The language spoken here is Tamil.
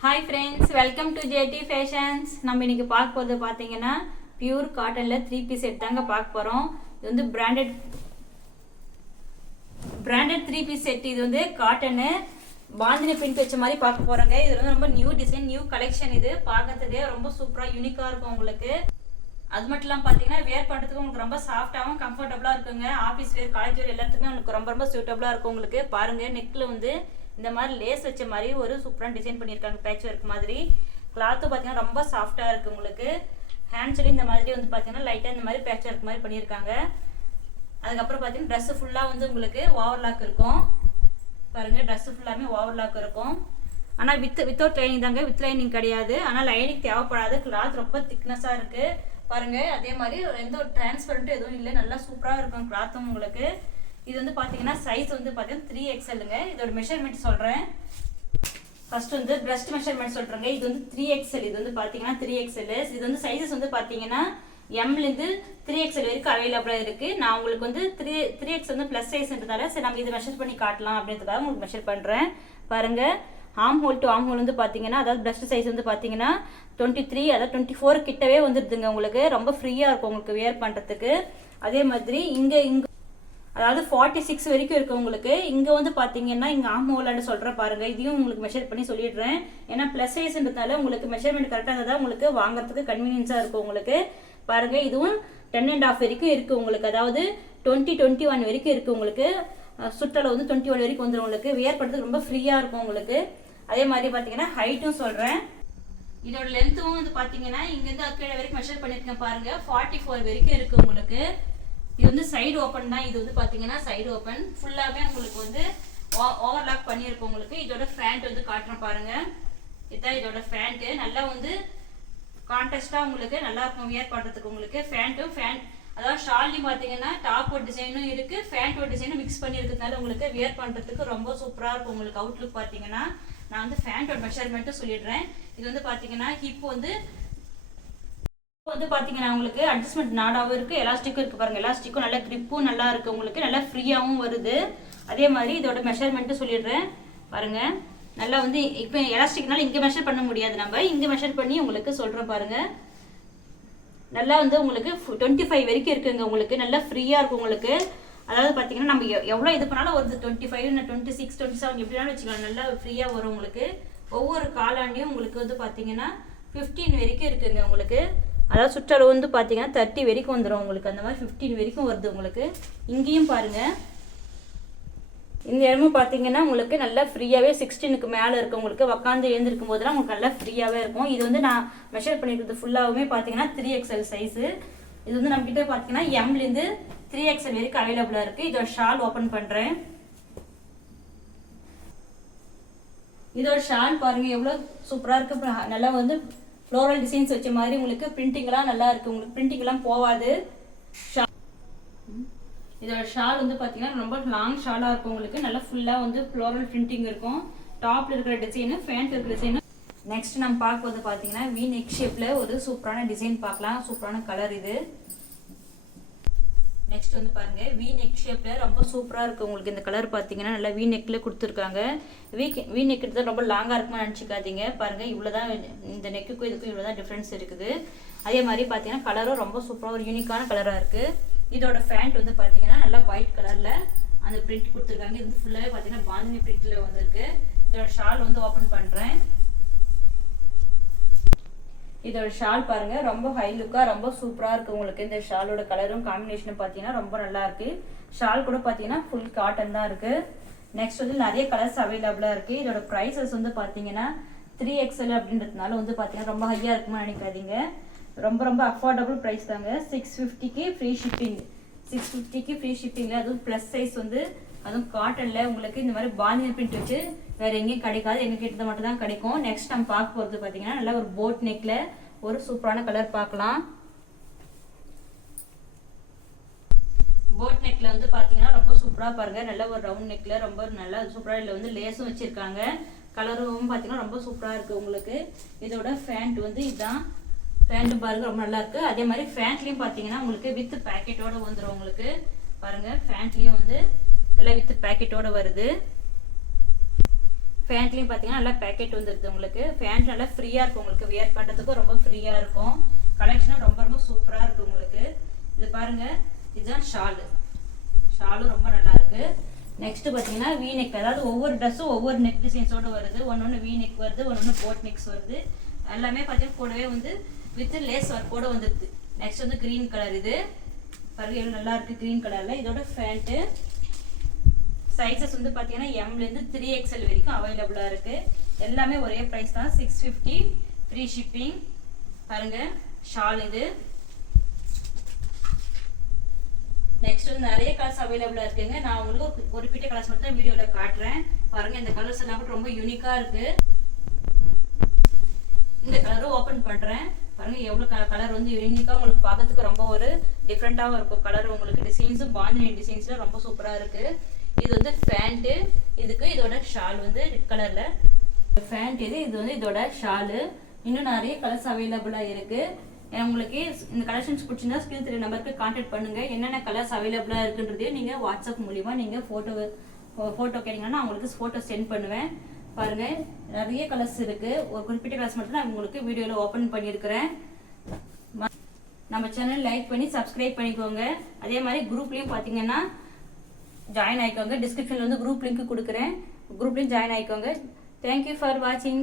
Hi friends, welcome to JD fashions. நம்ம இன்னைக்கு பார்க்க போகிறது பார்த்தீங்கன்னா பியூர் காட்டனில் 3 பீஸ் செட் தாங்க பார்க்க போகிறோம். இது வந்து பிராண்டட் 3 பீஸ் செட். இது வந்து காட்டனு பாந்தினி பிரிண்ட் வச்ச மாதிரி பார்க்க போகிறோங்க. இது வந்து ரொம்ப நியூ டிசைன், நியூ கலெக்ஷன். இது பார்க்கறதுக்கே ரொம்ப சூப்பராக யூனிக்காக இருக்கும் உங்களுக்கு. அது மட்டும் இல்லாமல் பார்த்தீங்கன்னா வேர் பண்ணுறதுக்கு உங்களுக்கு ரொம்ப சாஃப்டாகவும் கம்ஃபர்டபுளாக இருக்குங்க. ஆஃபீஸ் வேர், காலேஜ் வேர் எல்லாத்துக்குமே உங்களுக்கு ரொம்ப ரொம்ப சூட்டபுளாக இருக்கும் உங்களுக்கு. பாருங்கள், நெக்கில் வந்து இந்த மாதிரி லேஸ் வச்ச மாதிரி ஒரு சூப்பரான டிசைன் பண்ணியிருக்காங்க, பேட்ச் ஒர்க் மாதிரி. கிளாத்தும் பார்த்தீங்கன்னா ரொம்ப சாஃப்டாக இருக்குது உங்களுக்கு. ஹேண்ட்ஸ்லேயும் இந்த மாதிரி வந்து பார்த்தீங்கன்னா லைட்டாக இந்த மாதிரி பேட்ச் ஒர்க் மாதிரி பண்ணியிருக்காங்க. அதுக்கப்புறம் பார்த்தீங்கன்னா ட்ரெஸ்ஸு ஃபுல்லாக வந்து உங்களுக்கு ஓவர்லாக் இருக்கும். பாருங்கள், ட்ரெஸ்ஸு ஃபுல்லாமே ஓவர்லாக் இருக்கும். ஆனால் வித்தவுட் லைனிங் தாங்க, வித் லைனிங் கிடையாது. ஆனால் லைனிங் தேவைப்படாது. கிளாத் ரொம்ப திக்னஸாக இருக்குது பாருங்கள். அதே மாதிரி எந்த ஒரு டிரான்ஸ்பரண்ட்டும் எதுவும் இல்லை, நல்லா சூப்பராக இருக்கும் கிளாத்தும் உங்களுக்கு. இது வந்து பார்த்தீங்கன்னா சைஸ் வந்து பார்த்தீங்கன்னா 3XLங்க. இதோட மெஷர்மெண்ட் சொல்கிறேன். ஃபர்ஸ்ட் வந்து பிரஸ்ட் மெஷர்மெண்ட் சொல்கிறேங்க. இது வந்து 3XL. இது வந்து பார்த்தீங்கன்னா 3XL. இது வந்து சைஸஸ் வந்து பார்த்தீங்கன்னா எம்லேருந்து 3XL வரைக்கும் அவைலபிளாக இருக்குது. நான் உங்களுக்கு வந்து 3X வந்து ப்ளஸ் சைஸ்ன்றதால சரி நம்ம இதை மெஷர் பண்ணி காட்டலாம் அப்படின்றதுக்காக உங்களுக்கு மெஷர் பண்ணுறேன். பாருங்கள், ஆம் ஹோல் டு ஆம் ஹோல் வந்து பார்த்தீங்கன்னா, அதாவது பிரஸ்ட் சைஸ் வந்து பார்த்தீங்கன்னா 23, அதாவது 24 கிட்டவே வந்துடுதுங்க உங்களுக்கு. ரொம்ப ஃப்ரீயாக இருக்கும் உங்களுக்கு வேர் பண்ணுறதுக்கு. அதே மாதிரி இங்கே அதாவது 46 வரைக்கும் இருக்கு உங்களுக்கு. இங்கே வந்து பார்த்தீங்கன்னா இங்கே ஆம் ஹோலான்னு சொல்கிறேன் பாருங்கள். இதையும் உங்களுக்கு மெஷர் பண்ணி சொல்லிடுறேன். ஏன்னா ப்ளஸ் சைஸ்ன்றதுனால உங்களுக்கு மெஷர்மெண்ட் கரெக்டாக இருந்தால் தான் உங்களுக்கு வாங்குறதுக்கு கன்வீனியன்ஸாக இருக்கும் உங்களுக்கு. பாருங்கள், இதுவும் 10.5 வரைக்கும் இருக்குது உங்களுக்கு. அதாவது 21 வரைக்கும் இருக்குது உங்களுக்கு. சுற்றளவு வந்து 21 வரைக்கும் வந்துடும் உங்களுக்கு. வேர் பண்ணுறதுக்கு ரொம்ப ஃப்ரீயாக இருக்கும் உங்களுக்கு. அதே மாதிரி பார்த்தீங்கன்னா ஹைட்டும் சொல்கிறேன். இதோட லென்த்தும் வந்து பார்த்தீங்கன்னா இங்கேருந்து கீழே வரைக்கும் மெஷர் பண்ணியிருக்கேன் பாருங்கள். 44 வரைக்கும் இருக்குது உங்களுக்கு. இது வந்து சைடு ஓப்பன் தான். இது வந்து பார்த்தீங்கன்னா சைடு ஓப்பன் ஃபுல்லாகவே உங்களுக்கு வந்து ஓவர்லாக் பண்ணியிருக்கும் உங்களுக்கு. இதோட ஃபேண்ட் வந்து காட்டுறேன் பாருங்கள். இதுதான் இதோட ஃபேண்ட்டு. நல்லா வந்து கான்ட்ராஸ்டாக உங்களுக்கு நல்லா இருக்கும் வியர் பண்ணுறதுக்கு உங்களுக்கு. ஃபேண்ட் அதாவது ஷால்லையும் பார்த்தீங்கன்னா டாப் ஒரு டிசைனும் இருக்குது, ஃபேண்ட் ஒரு டிசைனும் மிக்ஸ் பண்ணியிருக்கிறதுனால உங்களுக்கு வியர் பண்ணுறதுக்கு ரொம்ப சூப்பராக இருக்கும் உங்களுக்கு. அவுட்லுக் பார்த்தீங்கன்னா நான் வந்து ஃபேண்டோட மெஷர்மெண்ட்டும் சொல்லிடுறேன். இது வந்து பார்த்தீங்கன்னா ஹிப் வந்து பார்த்தீங்கன்னா உங்களுக்கு அட்ஜஸ்ட்மெண்ட் நாடாவும் இருக்குது, எலாஸ்டிக்கும் இருக்குது பாருங்கள். எலாஸ்டிக்கும் நல்லா கிரிப்பும் நல்லா இருக்குது உங்களுக்கு, நல்லா ஃப்ரீயாகவும் வருது. அதே மாதிரி இதோட மெஷர்மெண்ட்டு சொல்லிடுறேன் பாருங்கள். நல்லா வந்து இப்போ எலாஸ்டிக்னால இங்கே மெஷர் பண்ண முடியாது, நம்ம இங்கே மெஷர் பண்ணி உங்களுக்கு சொல்கிறேன் பாருங்கள். நல்லா வந்து உங்களுக்கு 25 வரைக்கும் இருக்குங்க உங்களுக்கு. நல்லா ஃப்ரீயாக இருக்கும் உங்களுக்கு. அதாவது பார்த்தீங்கன்னா நம்ம எவ்வளோ இது பண்ணாலும் ஒரு 25, 26, 27 எப்படினாலும் வச்சுக்கலாம். நல்லா ஃப்ரீயாக வரும் உங்களுக்கு. ஒவ்வொரு காலாண்டியும் உங்களுக்கு வந்து பார்த்தீங்கன்னா 15 வரைக்கும் இருக்குங்க உங்களுக்கு. அதாவது சுற்றளவு வந்து பார்த்தீங்கன்னா 30 வரைக்கும் வந்துடும் உங்களுக்கு. அந்த மாதிரி 15 வரைக்கும் வருது உங்களுக்கு. இங்கேயும் பாருங்கள், இந்த இடமும் பார்த்தீங்கன்னா உங்களுக்கு நல்லா ஃப்ரீயாகவே 16க்கு மேலே இருக்குது உங்களுக்கு. உட்காந்து எழுந்திருக்கும் போதெல்லாம் உங்களுக்கு நல்லா ஃப்ரீயாகவே இருக்கும். இது வந்து நான் மெஷர் பண்ணியிருக்கிறது ஃபுல்லாகவுமே பார்த்தீங்கன்னா 3XL சைஸு. இது வந்து நம்மக்கிட்ட பார்த்தீங்கன்னா எம்லேருந்து 3XL வரைக்கும் அவைலபிளாக இருக்குது. இதோட ஷால் ஓப்பன் பண்ணுறேன். இதோட ஷால் பாருங்கள் எவ்வளோ சூப்பராக இருக்குது. நல்லா வந்து ஃப்ளோரல் டிசைன்ஸ் வச்ச மாதிரி உங்களுக்கு. பிரிண்டிங்லாம் நல்லா இருக்குது உங்களுக்கு, பிரிண்டிங்லாம் போகாது. இதோட ஷால் வந்து பார்த்தீங்கன்னா ரொம்ப லாங் ஷாலாக இருக்கும் உங்களுக்கு. நல்லா ஃபுல்லாக வந்து ஃப்ளோரல் பிரிண்டிங் இருக்கும். டாப்பில் இருக்கிற டிசைனு, ஃபேண்ட் இருக்கிற டிசைனு. நெக்ஸ்ட் நம்ம பார்க்கும்போது பார்த்தீங்கன்னா வி நெக் ஷேப்பில் ஒரு சூப்பரான டிசைன் பார்க்கலாம். சூப்பரான கலர் இது. நெக்ஸ்ட் வந்து பாருங்கள், வி நெக் ஷேப்பில் ரொம்ப சூப்பராக இருக்குது உங்களுக்கு. இந்த கலர் பார்த்தீங்கன்னா நல்லா வி நெக்கில் கொடுத்துருக்காங்க. வி நெக் தான் ரொம்ப லாங்காக இருக்குமா நினச்சிக்காதீங்க. பாருங்கள், இவ்வளோ தான் இந்த நெக்குக்கும் இதுக்கும் இவ்வளோ தான் டிஃப்ரென்ஸ் இருக்குது. அதே மாதிரி பார்த்தீங்கன்னா கலரும் ரொம்ப சூப்பராக ஒரு யூனிக்கான கலராக இருக்குது. இதோட ஃபேண்ட் வந்து பார்த்தீங்கன்னா நல்லா ஒயிட் கலரில் அந்த பிரிண்ட் கொடுத்துருக்காங்க. இது ஃபுல்லாகவே பார்த்தீங்கன்னா பாந்தினி பிரிண்டில் வந்துருக்கு. இதோட ஷால் வந்து ஓப்பன் பண்ணுறேன். இதோட ஷால் பாருங்க, ரொம்ப ஹை லுக்கா ரொம்ப சூப்பரா இருக்கு உங்களுக்கு. இந்த ஷாலோட கலரும் காம்பினேஷனும் பார்த்தீங்கன்னா ரொம்ப நல்லா இருக்கு. ஷால் கூட பார்த்தீங்கன்னா ஃபுல் காட்டன் தான் இருக்கு. நெக்ஸ்ட் வந்து நிறைய கலர்ஸ் அவைலபிளா இருக்கு. இதோட ப்ரைஸஸ் வந்து பார்த்தீங்கன்னா 3XL அப்படின்றதுனால வந்து பார்த்தீங்கன்னா ரொம்ப ஹையா இருக்குமா நினைக்காதீங்க. ரொம்ப ரொம்ப அஃபோர்டபுள் ப்ரைஸ் தாங்க. 650க்கு ஃப்ரீ ஷிப்பிங். 650க்கு ஃப்ரீ ஷிப்பிங்கில் அதுவும் ப்ளஸ் சைஸ் வந்து அதுவும் காட்டனில் உங்களுக்கு இந்த மாதிரி பாந்தினி பிரிண்ட் வச்சு வேறு எங்கேயும் கிடைக்காது, எங்கள் கிட்ட மட்டும் தான் கிடைக்கும். நெக்ஸ்ட் நம்ம பார்க்க போகிறது பார்த்தீங்கன்னா நல்லா ஒரு போட் நெக்கில் ஒரு சூப்பரான கலர் பார்க்கலாம். போட் நெக்கில் வந்து பார்த்தீங்கன்னா ரொம்ப சூப்பராக பாருங்கள். நல்ல ஒரு ரவுண்ட் நெக்கில் ரொம்ப நல்லா சூப்பராக இதில் வந்து லேஸும் வச்சுருக்காங்க. கலரும் பார்த்தீங்கன்னா ரொம்ப சூப்பராக இருக்குது உங்களுக்கு. இதோட ஃபேண்ட் வந்து இதுதான். ஃபேண்ட்டும் பாருங்கள் ரொம்ப நல்லா இருக்குது. அதே மாதிரி ஃபேண்ட்லேயும் பார்த்தீங்கன்னா உங்களுக்கு வித் பேக்கெட்டோடு வந்துடும் உங்களுக்கு. பாருங்கள், ஃபேண்ட்லேயும் வந்து நல்லா வித் பேக்கெட்டோடு வருது. ஃபேண்ட்லேயும் பார்த்தீங்கன்னா நல்லா பேக்கெட் வந்துடுது உங்களுக்கு. ஃபேண்ட் நல்லா ஃப்ரீயாக இருக்கும் உங்களுக்கு, வியர் பண்ணுறதுக்கும் ரொம்ப ஃப்ரீயாக இருக்கும். கலெக்ஷனும் ரொம்ப ரொம்ப சூப்பராக இருக்குது உங்களுக்கு. இது பாருங்கள், இதுதான் ஷாலும் ரொம்ப நல்லா இருக்கு. நெக்ஸ்ட் பார்த்தீங்கன்னா வீ நெக், அதாவது ஒவ்வொரு ட்ரெஸ்ஸும் ஒவ்வொரு நெக் டிசைன்ஸோடு வருது. ஒன்று வீ நெக் வருது, ஒன்று போட் நெக்ஸ் வருது. எல்லாமே பார்த்தீங்கன்னா கூடவே வந்து வித் லேஸ் ஒர்க்கோட வந்துடுது. நெக்ஸ்ட் வந்து க்ரீன் கலர், இது பாருங்க எவ்வளோ நல்லா இருக்குது க்ரீன் கலரில். இதோட ஃபேண்ட்டு சைஸஸ் வந்து பார்த்தீங்கன்னா எம்லேருந்து 3XL வரைக்கும் அவைலபிளாக இருக்குது. எல்லாமே ஒரே ப்ரைஸ் தான், 650, ஃப்ரீ ஷிப்பிங். பாருங்கள் ஷால் இது. நெக்ஸ்ட் வந்து நிறைய கலர்ஸ் அவைலபிளாக இருக்குங்க. நான் உங்களுக்கு ஒரு குறிப்பிட்ட கலர்ஸ் மட்டும் தான் வீடியோவில் காட்டுறேன். பாருங்கள் இந்த கலர்ஸ் எல்லாம் கூட ரொம்ப யூனிக்காக இருக்குது. இந்த கலரும் ஓப்பன் பண்ணுறேன். பாருங்கள் எவ்வளோ கலர் வந்து யூனிக்காக உங்களுக்கு பார்க்கறதுக்கு ரொம்ப ஒரு டிஃப்ரெண்ட்டாகவும் இருக்கும் கலர். உங்களுக்கு டிசைன்ஸும் பாந்தினி டிசைன்ஸில் ரொம்ப சூப்பராக இருக்குது. இது வந்து ஃபேண்ட்டு, இதுக்கு இதோட ஷால் வந்து ரெட் கலரில் ஃபேண்ட். இது வந்து இதோட ஷாலு. இன்னும் நிறைய கலர்ஸ் அவைலபிளாக இருக்குது. உங்களுக்கு இந்த கலெக்ஷன்ஸ் பிடிச்சிருந்தா ஸ்க்ரீன் தெரிய நம்பருக்கு கான்டாக்ட் பண்ணுங்கள். என்னென்ன கலர்ஸ் அவைலபிளாக இருக்குன்றதையும் நீங்கள் வாட்ஸ்அப் மூலிமா நீங்கள் ஃபோட்டோ கேட்டிங்கன்னா உங்களுக்கு ஃபோட்டோ சென்ட் பண்ணுவேன். பாருங்கள் நிறைய கலர்ஸ் இருக்குது. ஒரு குறிப்பிட்ட கலர்ஸ் மட்டும் நான் உங்களுக்கு வீடியோவில் ஓப்பன் பண்ணியிருக்கிறேன். நம்ம சேனல் லைக் பண்ணி சப்ஸ்கிரைப் பண்ணிக்கோங்க. அதே மாதிரி குரூப்லேயும் பார்த்தீங்கன்னா ஜாயின் ஆகிக்கோங்க. டிஸ்கிரிப்ஷனில் வந்து குரூப் லிங்க் கொடுக்குறேன், குரூப்லேயும் ஜாயின் ஆகிக்கோங்க. தேங்க்யூ ஃபார் வாட்சிங்.